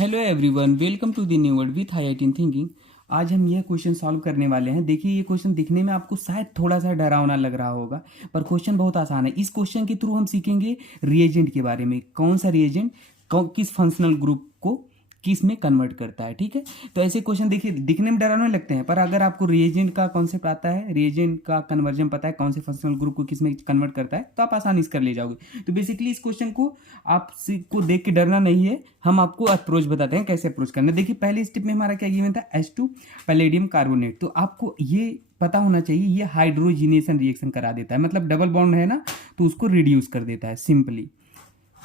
Hello everyone, welcome to the new world with IIT thinking. आज हम यह question solve करने वाले हैं। देखिए, ये क्वेश्चन दिखने में आपको शायद थोड़ा सा डरावना लग रहा होगा, पर क्वेश्चन बहुत आसान है। इस क्वेश्चन के थ्रू हम सीखेंगे रिएजेंट के बारे में, कौन सा रिएजेंट किस फंक्शनल ग्रुप को किस में कन्वर्ट करता है। ठीक है, तो ऐसे क्वेश्चन देखिए दिखने में डरावने लगते हैं, पर अगर आपको रिएजेंट का कॉन्सेप्ट आता है, रिएजेंट का कन्वर्जन पता है, कौन से फंक्शनल ग्रुप को किस में कन्वर्ट करता है, तो आप आसानी से कर ले जाओगे। तो बेसिकली इस क्वेश्चन को आपको देख के डरना नहीं है, हम आपको अप्रोच बताते हैं कैसे अप्रोच करना है। देखिए, पहले स्टेप में हमारा क्या गिवन था, H2 पैलेडियम कार्बोनेट। तो आपको ये पता होना चाहिए, ये हाइड्रोजिनेशन रिएक्शन करा देता है, मतलब डबल बॉन्ड है ना, तो उसको रिड्यूस कर देता है। सिंपली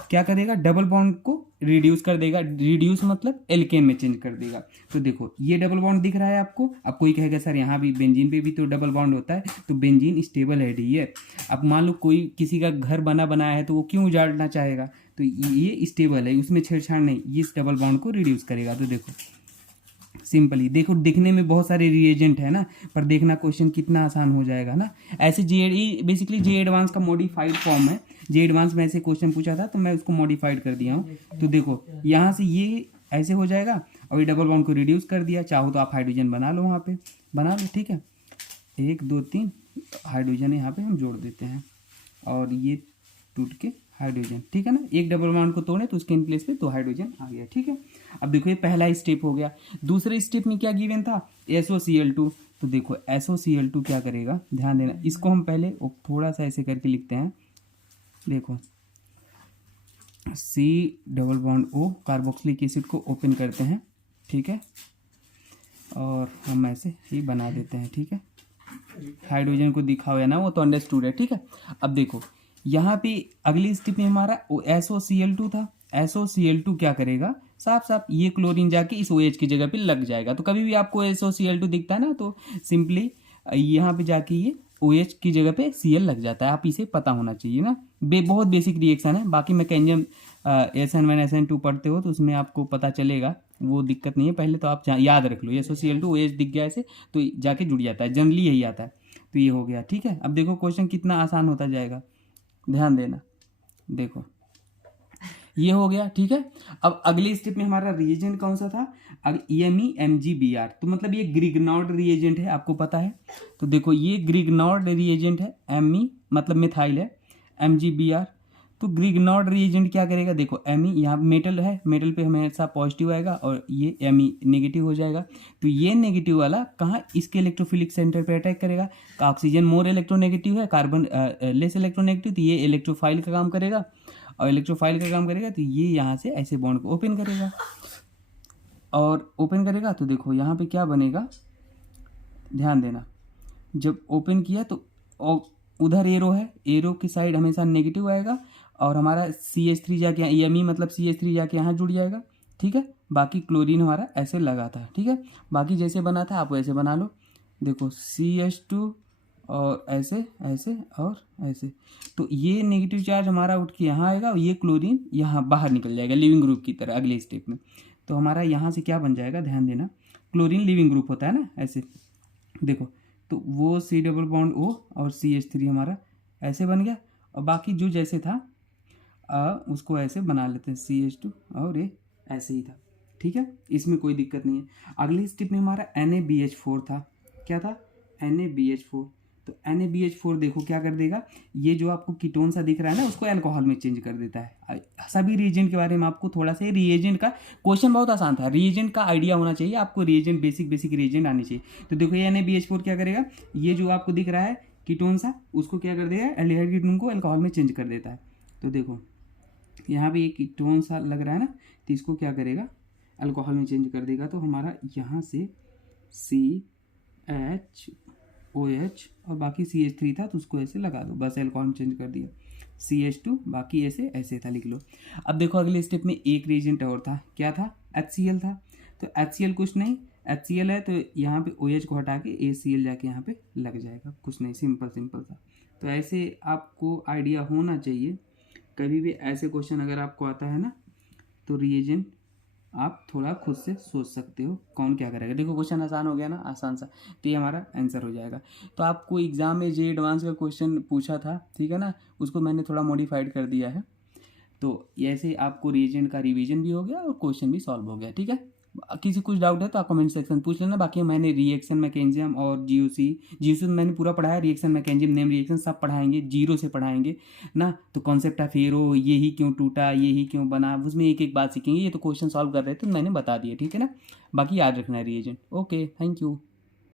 क्या करेगा, डबल बॉन्ड को रिड्यूस कर देगा। रिड्यूस मतलब एल्केन में चेंज कर देगा। तो देखो, ये डबल बॉन्ड दिख रहा है आपको। अब कोई कहेगा सर यहाँ भी बेंजीन पे भी तो डबल बॉन्ड होता है, तो बेंजीन स्टेबल है डी है। अब मान लो कोई किसी का घर बनाया है, तो वो क्यों उजाड़ना चाहेगा, तो ये स्टेबल है, उसमें छेड़छाड़ नहीं, ये इस डबल बॉन्ड को रिड्यूस करेगा। तो देखो सिंपली, देखो दिखने में बहुत सारे रिएजेंट है ना, पर देखना क्वेश्चन कितना आसान हो जाएगा ना। ऐसे जे बेसिकली जे एडवांस का मॉडिफाइड फॉर्म है। जे एडवांस में ऐसे क्वेश्चन पूछा था, तो मैं उसको मॉडिफाइड कर दिया हूँ। तो देखो यहाँ से ये ऐसे हो जाएगा, और ये डबल बॉन्ड को रिड्यूस कर दिया। चाहो तो आप हाइड्रोजन बना लो, वहाँ पे बना लो। ठीक है, 1 2 3 हाइड्रोजन यहाँ पे हम जोड़ देते हैं, और ये टूट के हाइड्रोजन। ठीक है ना, एक डबल बॉन्ड को तोड़े तो उसके इन प्लेस पे 2 हाइड्रोजन आ गया। ठीक है, अब देखो ये पहला स्टेप हो गया। दूसरे स्टेप में क्या गिवन था, SOCl2। तो देखो SOCl2 क्या करेगा, ध्यान देना, इसको हम पहले थोड़ा सा ऐसे करके लिखते हैं। देखो C double bond O, carboxylic acid को ओपन करते हैं। ठीक है, और हम ऐसे ही बना देते हैं। ठीक है, हाइड्रोजन को दिखा हुआ है ना, वो तो अंडरस्टूड है। ठीक है, अब देखो यहाँ पे अगली स्टेप में हमारा SOCl2 था। SOCl2 क्या करेगा, साफ साफ ये क्लोरीन जाके इस OH की जगह पे लग जाएगा। तो कभी भी आपको SOCl2 दिखता है ना, तो सिंपली यहाँ पे जाके ये OH की जगह पे Cl लग जाता है। आप इसे पता होना चाहिए ना, बहुत बेसिक रिएक्शन है। बाकी मैकेनिज्म SN1 SN2 पढ़ते हो तो उसमें आपको पता चलेगा, वो दिक्कत नहीं है। पहले तो आप याद रख लो, SOCl2 OH दिख गया ऐसे तो जाके जुड़ जाता है, जनरली यही आता है। तो ये हो गया। ठीक है, अब देखो क्वेश्चन कितना आसान होता जाएगा, ध्यान देना। देखो ये हो गया। ठीक है, अब अगले स्टेप में हमारा रिएजेंट कौन सा था, MEMGBr। तो मतलब ये ग्रिग्नॉर्ड रिएजेंट है, आपको पता है। तो देखो ये ग्रिग्नॉर्ड रिएजेंट है, Me मतलब मिथाइल है, MGBr। तो ग्रिग्नॉर्ड रिएजेंट क्या करेगा, देखो Me यहाँ मेटल है, मेटल पे हमेशा पॉजिटिव आएगा, और ये Me नेगेटिव हो जाएगा। तो ये नेगेटिव वाला कहाँ, इसके इलेक्ट्रोफिलिक सेंटर पे अटैक करेगा। ऑक्सीजन मोर इलेक्ट्रोनेगेटिव है, कार्बन लेस इलेक्ट्रोनेगेटिव, तो ये इलेक्ट्रोफाइल का काम करेगा, और इलेक्ट्रोफाइल का काम करेगा। तो ये यहाँ से ऐसे बॉन्ड को ओपन करेगा, और ओपन करेगा तो देखो यहाँ पे क्या बनेगा, ध्यान देना। जब ओपन किया तो उधर एरो है, एरो की साइड हमेशा नेगेटिव आएगा, और हमारा CH3 जाके यहाँ Me मतलब CH3 जाके यहाँ जुड़ जाएगा। ठीक है, बाकी क्लोरीन हमारा ऐसे लगा था। ठीक है, बाकी जैसे बना था आप वैसे बना लो। देखो CH2 और ऐसे ऐसे और ऐसे, तो ये नेगेटिव चार्ज हमारा उठ के यहाँ आएगा, और ये क्लोरीन यहाँ बाहर निकल जाएगा लिविंग ग्रुप की तरह अगले स्टेप में। तो हमारा यहाँ से क्या बन जाएगा, ध्यान देना, क्लोरीन लिविंग ग्रुप होता है ना ऐसे। देखो तो वो C डबल बॉन्ड O और CH3 हमारा ऐसे बन गया, और बाकी जो जैसे था उसको ऐसे बना लेते हैं, CH2 और ये ऐसे ही था। ठीक है, इसमें कोई दिक्कत नहीं है। अगली स्टेप में हमारा NaBH4 था। क्या था, NaBH4। तो NaBH4 देखो क्या कर देगा, ये जो आपको कीटोन सा दिख रहा है ना, उसको अल्कोहल में चेंज कर देता है। सभी रिएजेंट के बारे में आपको थोड़ा सा, रिएजेंट का क्वेश्चन बहुत आसान था, रिएजेंट का आइडिया होना चाहिए आपको, रिएजेंट बेसिक रिएजेंट आनी चाहिए। तो देखो ये NaBH4 क्या करेगा, ये जो आपको दिख रहा है कीटोन सा, उसको क्या कर देगा, एल्डिहाइड कीटोन को अल्कोहल में चेंज कर देता है। तो देखो यहाँ पे एक कीटोन सा लग रहा है ना, तो इसको क्या करेगा, अल्कोहल में चेंज कर देगा। तो हमारा यहाँ से CHOH और बाकी CH3 था, तो उसको ऐसे लगा दो, बस अल्कोहल में चेंज कर दिया। CH2 बाकी ऐसे ऐसे था, लिख लो। अब देखो अगले स्टेप में एक रिएजेंट और था, क्या था, HCl था। तो HCl कुछ नहीं, HCl है तो यहाँ पे OH को हटा के ACl जाके यहाँ पे लग जाएगा, कुछ नहीं, सिंपल था। तो ऐसे आपको आइडिया होना चाहिए। कभी भी ऐसे क्वेश्चन अगर आपको आता है ना, तो रिएजेंट आप थोड़ा खुद से सोच सकते हो कौन क्या करेगा। देखो क्वेश्चन आसान हो गया ना, आसान सा, तो ये हमारा आंसर हो जाएगा। तो आपको एग्जाम में जे एडवांस का क्वेश्चन पूछा था, ठीक है ना, उसको मैंने थोड़ा मॉडिफाइड कर दिया है। तो ऐसे आपको रिएजेंट का रिवीजन भी हो गया और क्वेश्चन भी सॉल्व हो गया। ठीक है, किसी कुछ डाउट है तो आप कमेंट सेक्शन पूछ लेना। बाकी मैंने रिएक्शन मैकेनिज्म और जीओसी मैंने पूरा पढ़ाया, रिएक्शन मैकेनिज्म, नेम रिएक्शन सब पढ़ाएंगे, जीरो से पढ़ाएंगे ना। तो कॉन्सेप्ट ऑफ हीरो, ये ही क्यों टूटा, ये ही क्यों बना, उसमें एक एक बात सीखेंगे। ये तो क्वेश्चन सॉल्व कर रहे थे, मैंने बता दिया। ठीक है ना, बाकी याद रखना है रिएजेंट। Okay, thank you.